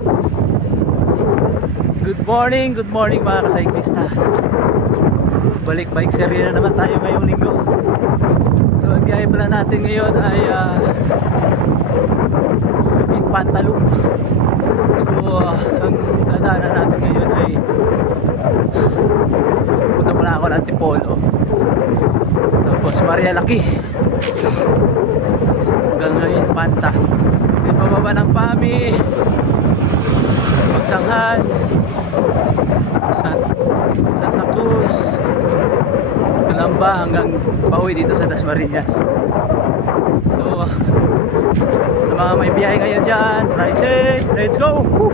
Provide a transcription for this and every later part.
Good morning mga kasaykista. Balik bike series na naman tayo ngayong linggo. So ang biyahe pala natin ngayon ay Infanta Loop. So ang dadaanan natin ngayon ay punta muna ako ng Antipolo, tapos Maria Laki hanggang ngayon Infanta, then pababa ng Pami, Pagsanghan, Santa Cruz, Calamba, hanggang pauwi dito sa Dasmariñas. So sa mga may biyahe ngayon dyan, ride safe, let's go! Woo!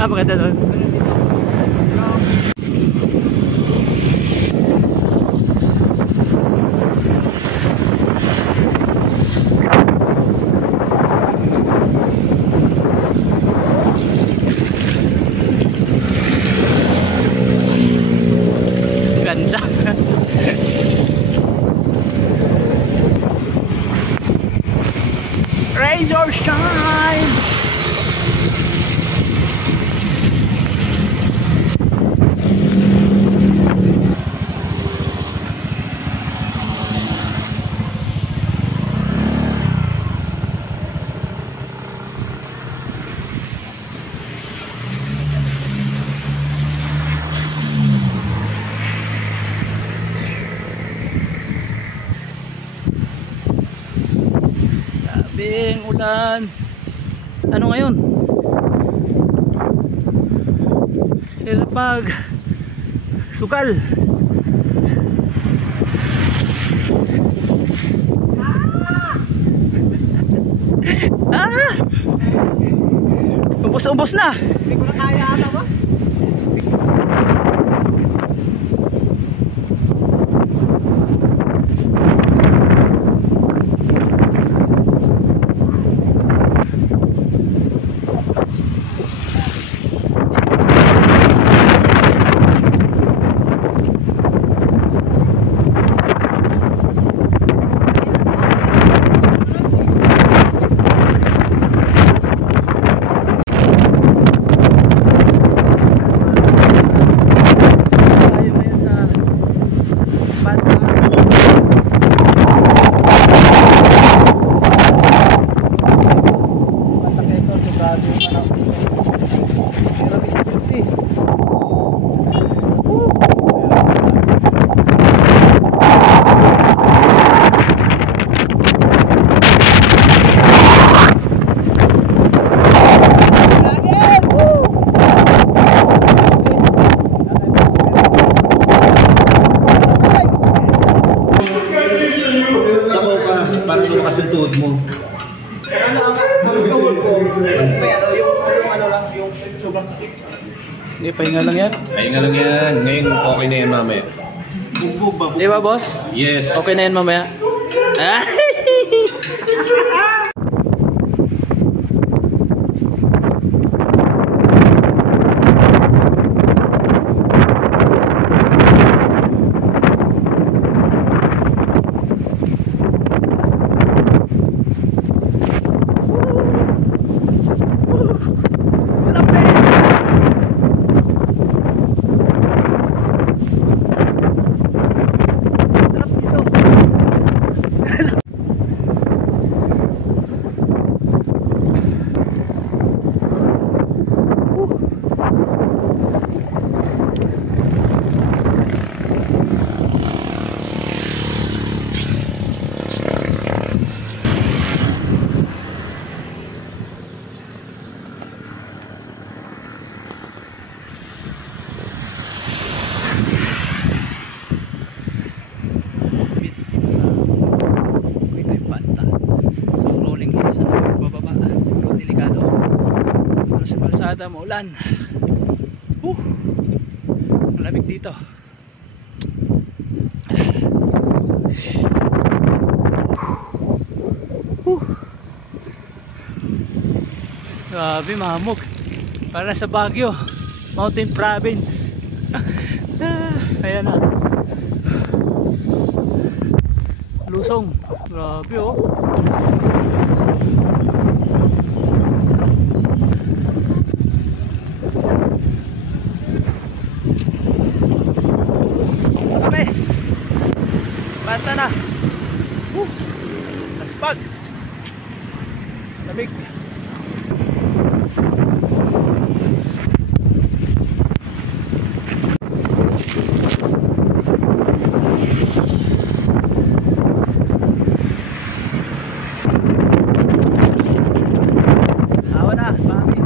Maganda doon. Ganda. Razor shine. Sabing ulan. Ano ngayon? Ilapag sukal. Ubos na. Hindi ko na kaya ata ba? pahinga lang yan. Pahinga lang yan. Ngayon okay na yan mamaya. Di ba, boss? Yes. Okay na yan mamaya. Ah! Maulan. Malamig dito. Grabe, mahamog. Para sa Baguio, Mountain Province. Ayan na. Lusong. Grabe oh. Banta na. Laspag. Lamig. Awa na, mami.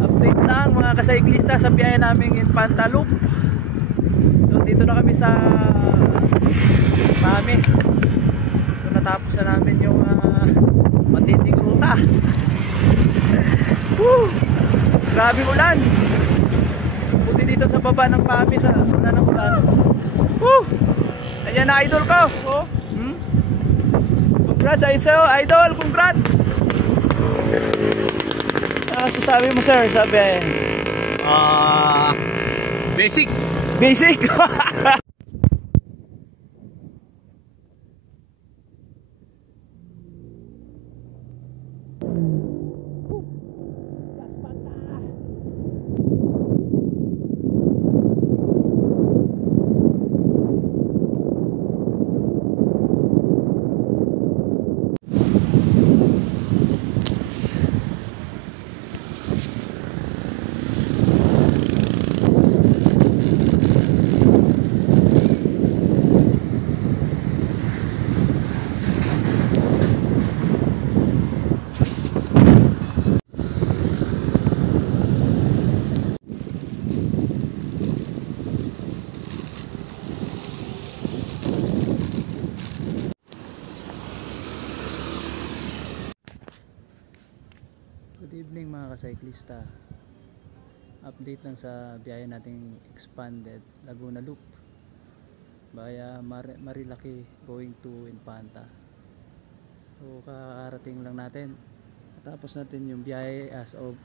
Update lang mga kasayklista sa biyahe naming Infanta Loop. So dito na kami sa Mami. So natapos na namin yung matinding ruta. Grabe ulan. Buti dito sa baba ng Mami sa ulan ng ulan. Ayan na idol ko. Congrats idol, congrats. Sasabi mo sir, sabi basic. Basic. Good evening mga kacyclista. Update lang sa biyahe nating expanded Laguna Loop via Marilaki going to Infanta. So kakarating lang natin. Tapos natin yung biyahe as of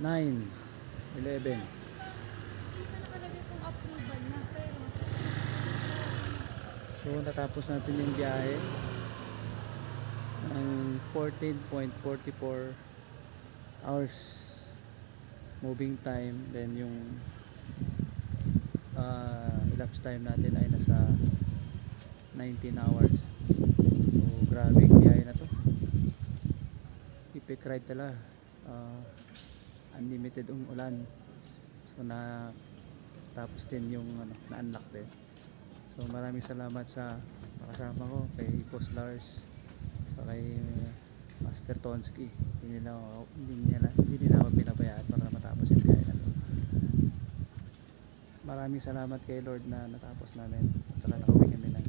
9:11. So natapos natin yung biyahe ng 14.44 hours moving time, then yung elapsed time natin ay nasa 19 hours. So grabe yung biyahe na to, epic ride talaga. Unlimited ulan, so na tapos din yung na-unlock din. So maraming salamat sa nakasama ko, kay Boss Lars sa Saka kay Master Tonsky. Hindi nila ako pinabayaan para matapos yung biyahe na to. Maraming salamat kay Lord na natapos namin at saka nakauwi kami ng